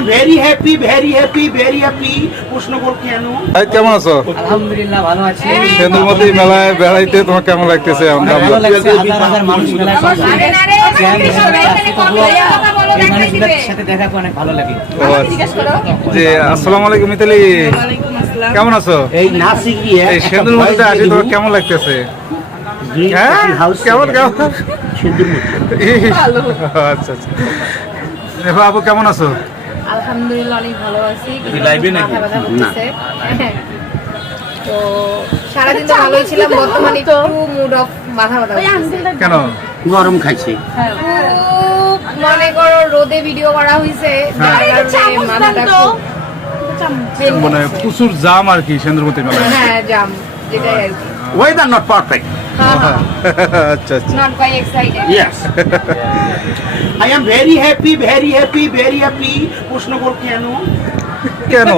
am very happy, very happy, very happy. প্রশ্ন কর কেন? কেমন আছো? আলহামদুলিল্লাহ ভালো আছি। সেন্দুরমতি মেলায় বেড়াইতে তোমার কেমন লাগতেছে? আমরা ভালো লাগছে, হাজার হাজার মানুষ মেলায় পাচ্ছে। এই মানুষগুলোর সাথে দেখা করে অনেক ভালো লাগে। জি, আসসালামু আলাইকুম মিতালি, কেমন আছো? এই নাসিক এই সেন্দুরমতিতে আসি তোমার কেমন লাগতেছে? হ্যাঁ, কেমন কেমন? আচ্ছা আচ্ছা। দেখো আপু কেমন আছো? আলহামদুলিল্লাহ অনেক ভালো আছি। লাইভে নাকি? মাথা ব্যথা করতেছে। তো সারাদিন তো ভালোই ছিলাম, বর্তমানে একটু মুড অফ, মাথা ব্যথা করতেছে। কেন? গরম খাইছে। খুব মনে করো রোদে ভিডিও করা হইছে, যার কারণে মাথাটা খুব pain মানে করছে। প্রচুর জাম আর কি সেন্দুরমতি মেলায়। হ্যাঁ জাম, যেটাই আর কি। Weather not perfect. আচ্ছা আচ্ছা। Not quite excited. Yes. I am very happy, very happy, very happy. প্রশ্ন কর কেন? কেন?